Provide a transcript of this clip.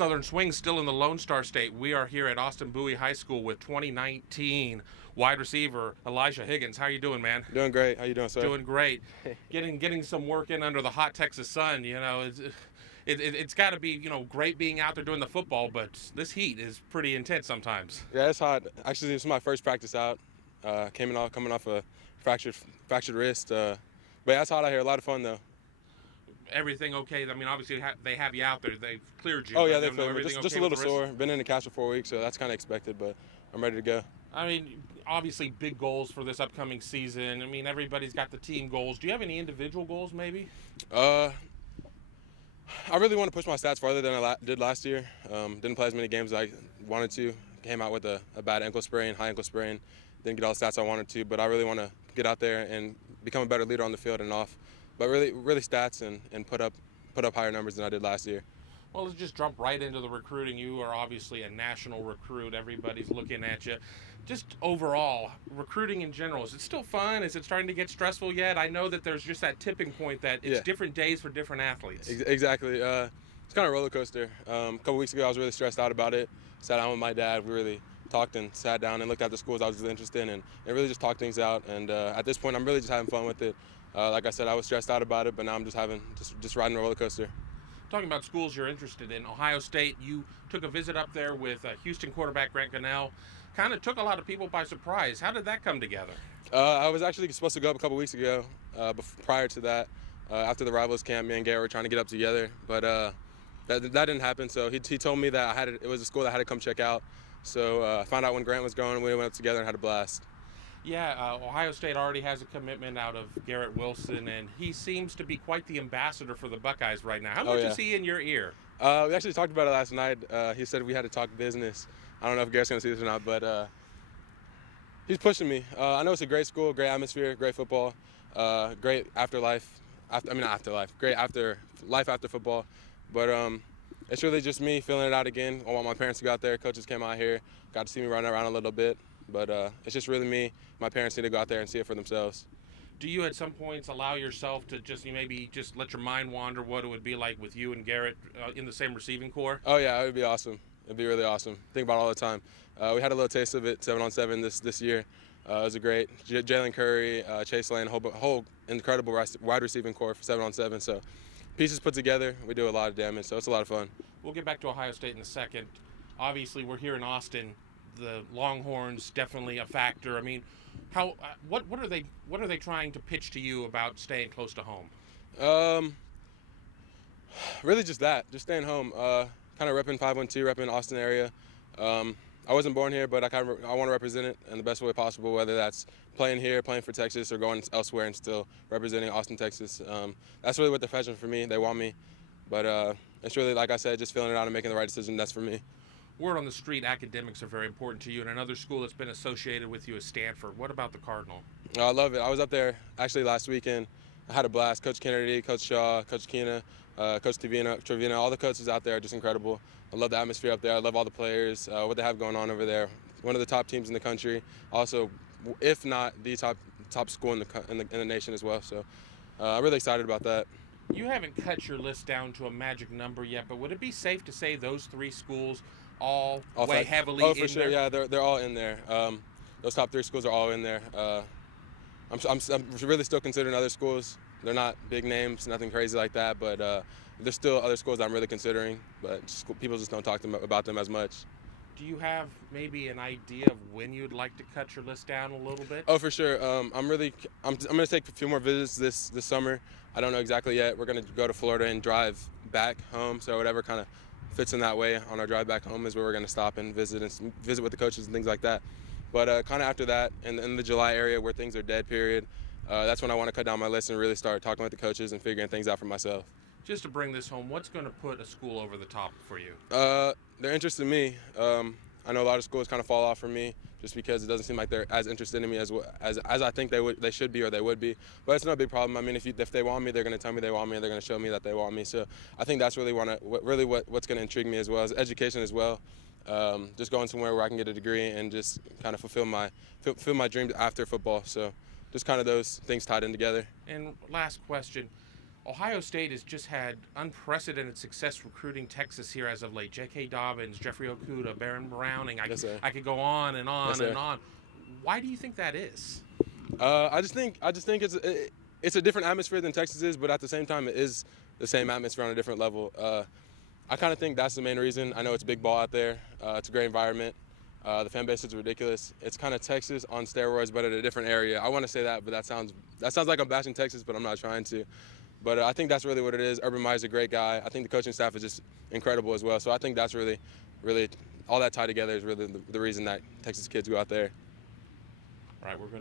Southern Swing still in the Lone Star State. We are here at Austin Bowie High School with 2019 wide receiver Elijah Higgins. How you doing, man? Doing great. How you doing, sir? Doing great. Getting some work in under the hot Texas sun. You know, it's got to be, you know, great being out there doing the football, but this heat is pretty intense sometimes. Yeah, it's hot. Actually, this is my first practice out. Coming off a fractured wrist. But yeah, it's hot out here. A lot of fun though. Everything okay? I mean, obviously they have you out there. They've cleared you. Oh yeah, they cleared me. Just a little sore. Been in the cast for 4 weeks, so that's kind of expected. But I'm ready to go. I mean, obviously big goals for this upcoming season. I mean, everybody's got the team goals. Do you have any individual goals, maybe? I really want to push my stats farther than I did last year. Didn't play as many games as I wanted to. Came out with a bad ankle sprain, high ankle sprain. Didn't get all the stats I wanted to, but I really want to get out there and become a better leader on the field and off. But really stats and put up higher numbers than I did last year. Well, let's just jump right into the recruiting. You are obviously a national recruit. Everybody's looking at you. Just overall, recruiting in general, is it still fun? Is it starting to get stressful yet? I know that there's just that tipping point that it's different days for different athletes. Exactly. It's kind of a roller coaster. A couple weeks ago, I was really stressed out about it. Sat down with my dad. We really talked and sat down and looked at the schools I was really interested in and really just talked things out. And at this point, I'm really just having fun with it. Like I said, I was stressed out about it, but now I'm just riding a roller coaster. Talking about schools you're interested in, Ohio State, you took a visit up there with Houston quarterback Grant Gunnell. Kind of took a lot of people by surprise. How did that come together? I was actually supposed to go up a couple weeks ago. Prior to that, after the Rivals camp, me and Garrett were trying to get up together, but that didn't happen. So he told me that it was a school that I had to come check out. So I found out when Grant was going, we went up together and had a blast. Yeah, Ohio State already has a commitment out of Garrett Wilson, and he seems to be quite the ambassador for the Buckeyes right now. How much is he in your ear? We actually talked about it last night. He said we had to talk business. I don't know if Garrett's going to see this or not, but he's pushing me. I know it's a great school, great atmosphere, great football, great life after football. But it's really just me feeling it out again. I want my parents to go out there. Coaches came out here, got to see me run around a little bit. But it's just really me. My parents need to go out there and see it for themselves. Do you at some points allow yourself to maybe just let your mind wander what it would be like with you and Garrett in the same receiving corps? Oh, yeah, it would be awesome. It would be really awesome. Think about it all the time. We had a little taste of it 7-on-7 this year. It was a great Jalen Curry, Chase Lane, whole incredible wide receiving corps for 7-on-7. So pieces put together, we do a lot of damage. So it's a lot of fun. We'll get back to Ohio State in a second. Obviously, we're here in Austin. The Longhorns definitely a factor. I mean, what are they trying to pitch to you about staying close to home? Really just staying home. Kind of repping 512, repping Austin area. I wasn't born here, but I want to represent it in the best way possible, whether that's playing here, playing for Texas, or going elsewhere and still representing Austin, Texas. That's really what they're fetching for me. They want me, but it's really, like I said, just feeling it out and making the right decision. That's for me. Word on the street, academics are very important to you, and another school that's been associated with you is Stanford. What about the Cardinal? I love it. I was up there actually last weekend. I had a blast. Coach Kennedy, Coach Shaw, Coach Keena, Coach Trevino, all the coaches out there are just incredible. I love the atmosphere up there. I love all the players, what they have going on over there. One of the top teams in the country. Also, if not the top school in the nation as well. So I'm really excited about that. You haven't cut your list down to a magic number yet, but would it be safe to say those three schools all weigh heavily in there? Oh, for sure. Yeah, they're all in there. Those top three schools are all in there. I'm really still considering other schools. They're not big names, nothing crazy like that, but there's still other schools that I'm really considering, but people just don't talk about them as much. Do you have maybe an idea of when you'd like to cut your list down a little bit? Oh, for sure. I'm going to take a few more visits this summer. I don't know exactly yet. We're going to go to Florida and drive back home, so whatever kind of fits in that way on our drive back home is where we're going to stop and visit with the coaches and things like that. But kind of after that, in the July area where things are dead period, that's when I want to cut down my list and really start talking with the coaches and figuring things out for myself. Just to bring this home, what's going to put a school over the top for you? They're interested in me. I know a lot of schools kind of fall off for me just because it doesn't seem like they're as interested in me as I think they should be or they would be. But it's no big problem. I mean, if they want me, they're going to tell me they want me, and they're going to show me that they want me. So I think that's really what's going to intrigue me as well as education as well. Just going somewhere where I can get a degree and just kind of fulfill my dreams after football. So just kind of those things tied in together. And last question. Ohio State has just had unprecedented success recruiting Texas here as of late. J.K. Dobbins, Jeffrey Okuda, Baron Browning. Yes, sir. I could go on and on Yes, and sir. on. Why do you think that is? I just think it's a different atmosphere than Texas is, but at the same time, it is the same atmosphere on a different level. I kind of think that's the main reason. I know it's big ball out there. It's a great environment. The fan base is ridiculous. It's kind of Texas on steroids, but at a different area. I want to say that, but that sounds like I'm bashing Texas, but I'm not trying to. But I think that's really what it is. Urban Meyer's a great guy. I think the coaching staff is just incredible as well. So I think that's really all that tied together is really the reason that Texas kids go out there. All right, we're going